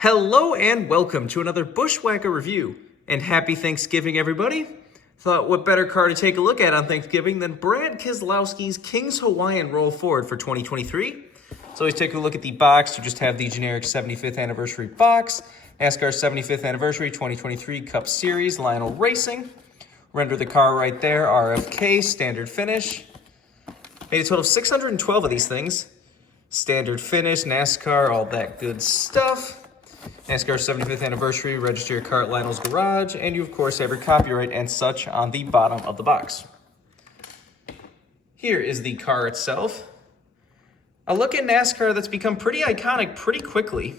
Hello and welcome to another Bushwhacker review. And happy Thanksgiving, everybody. Thought what better car to take a look at on Thanksgiving than Brad Keselowski's King's Hawaiian roll forward for 2023. So always take a look at the box. You just have the generic 75th anniversary box. NASCAR 75th anniversary 2023 Cup Series, Lionel Racing. Render the car right there, RFK, standard finish. Made a total of 612 of these things. Standard finish, NASCAR, all that good stuff. NASCAR 75th anniversary, register your car at Lionel's Garage, and you of course have your copyright and such on the bottom of the box. Here is the car itself. A look at NASCAR that's become pretty iconic pretty quickly.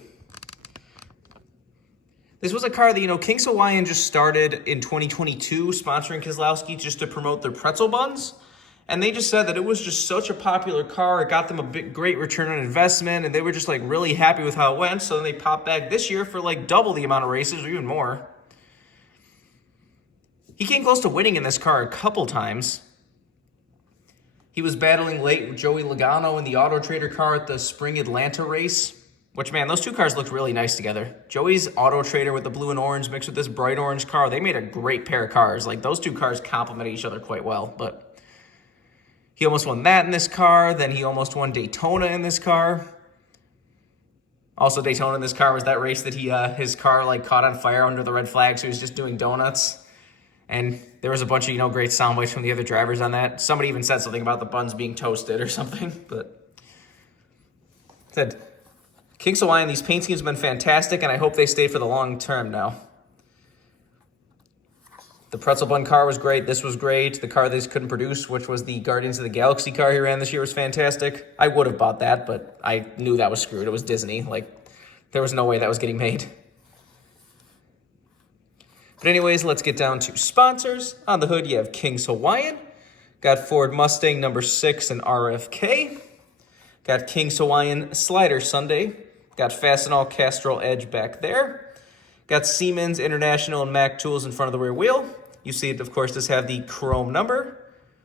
This was a car that, King's Hawaiian just started in 2022, sponsoring Keselowski just to promote their pretzel buns. And they just said that it was just such a popular car. It got them a great return on investment, and they were just really happy with how it went. So then they popped back this year for double the amount of races or even more. He came close to winning in this car a couple times. He was battling late with Joey Logano in the Auto Trader car at the Spring Atlanta race, which, man, those two cars looked really nice together. Joey's Auto Trader with the blue and orange mixed with this bright orange car, they made a great pair of cars. Those two cars complement each other quite well, but he almost won that in this car. Then he almost won Daytona in this car. Also, Daytona in this car was that race that his car caught on fire under the red flag, so he was just doing donuts. And there was a bunch of great sound bites from the other drivers on that. Somebody even said something about the buns being toasted or something. But said King's Hawaiian, these paint schemes have been fantastic, and I hope they stay for the long term now. The pretzel bun car was great. This was great. The car they couldn't produce, which was the Guardians of the Galaxy car he ran this year, was fantastic. I would have bought that, but I knew that was screwed. It was Disney. There was no way that was getting made. But anyways, let's get down to sponsors. On the hood, you have King's Hawaiian. Got Ford Mustang number 6 and RFK. Got King's Hawaiian Slider Sunday. Got Fastenal Castrol Edge back there. Got Siemens International and Mac Tools in front of the rear wheel. You see it, of course, does have the chrome number,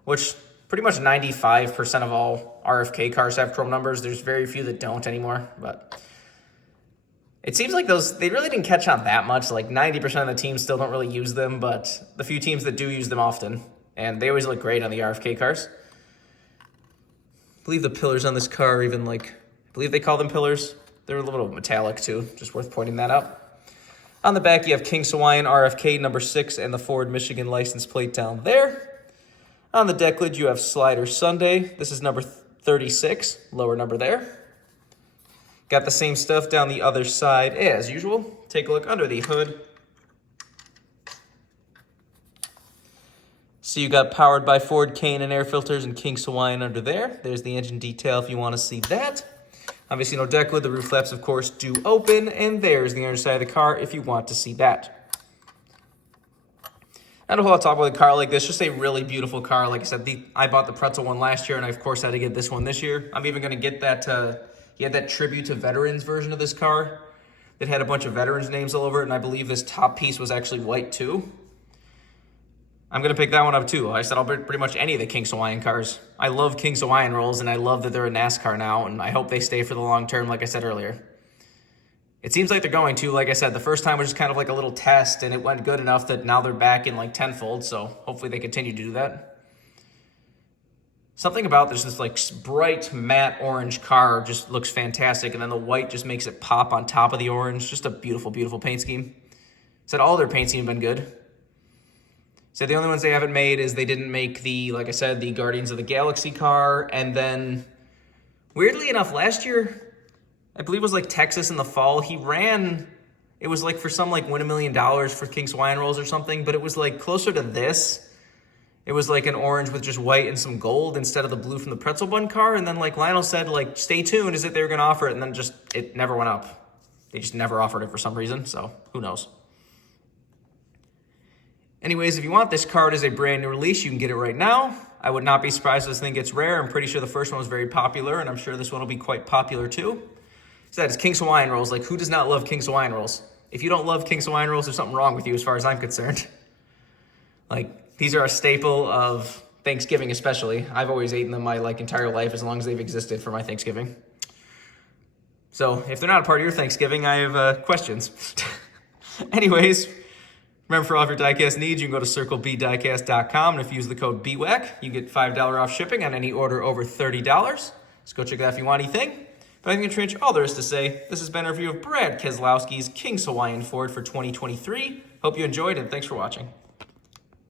which pretty much 95% of all RFK cars have chrome numbers. There's very few that don't anymore, but it seems like they really didn't catch on that much. 90% of the teams still don't really use them, but the few teams that do use them often, and they always look great on the RFK cars. I believe the pillars on this car even I believe they call them pillars. They're a little metallic too, just worth pointing that out. On the back, you have King's Hawaiian RFK number 6 and the Ford Michigan license plate down there. On the deck lid, you have Slider Sunday. This is number 36, lower number there. Got the same stuff down the other side as usual. Take a look under the hood. So you got powered by Ford cane and air filters and King's Hawaiian under there. There's the engine detail if you want to see that. Obviously, no deck lid. The roof flaps, of course, do open. And there's the underside of the car if you want to see that. Not a whole lot to talk about a car like this. Just a really beautiful car. Like I said, I bought the pretzel one last year, and I, of course, had to get this one this year. I'm even going to get that. He had that tribute to veterans version of this car that had a bunch of veterans' names all over it, and I believe this top piece was actually white, too. I'm going to pick that one up, too. I said I'll pretty much any of the King's Hawaiian cars. I love King's Hawaiian rolls, and I love that they're a NASCAR now, and I hope they stay for the long term, like I said earlier. It seems like they're going to. Like I said, the first time was just kind of a little test, and it went good enough that now they're back in tenfold, so hopefully they continue to do that. Something about this bright matte orange car just looks fantastic, and then the white just makes it pop on top of the orange. Just a beautiful, beautiful paint scheme. Said all their paint scheme have been good. So the only ones they haven't made is they didn't make like I said, the Guardians of the Galaxy car. And then, weirdly enough, last year, I believe it was Texas in the fall, he ran, it was for some win $1 million for King's Hawaiian rolls or something, but it was closer to this. It was an orange with just white and some gold instead of the blue from the pretzel bun car. And then Lionel said, stay tuned, is that they were going to offer it, and then it never went up. They just never offered it for some reason, so who knows. Anyways, if you want this card as a brand new release, you can get it right now. I would not be surprised if this thing gets rare. I'm pretty sure the first one was very popular, and I'm sure this one will be quite popular too. So that is King's Hawaiian rolls. Who does not love King's Hawaiian rolls? If you don't love King's Hawaiian rolls, there's something wrong with you as far as I'm concerned. These are a staple of Thanksgiving especially. I've always eaten them my entire life as long as they've existed for my Thanksgiving. So if they're not a part of your Thanksgiving, I have questions. Anyways, remember, for all of your diecast needs, you can go to circlebdiecast.com, and if you use the code BWhack, you get $5 off shipping on any order over $30. Just go check it out if you want anything. But I think that's pretty much all there is to say. This has been a review of Brad Keselowski's King's Hawaiian Ford for 2023. Hope you enjoyed, and thanks for watching.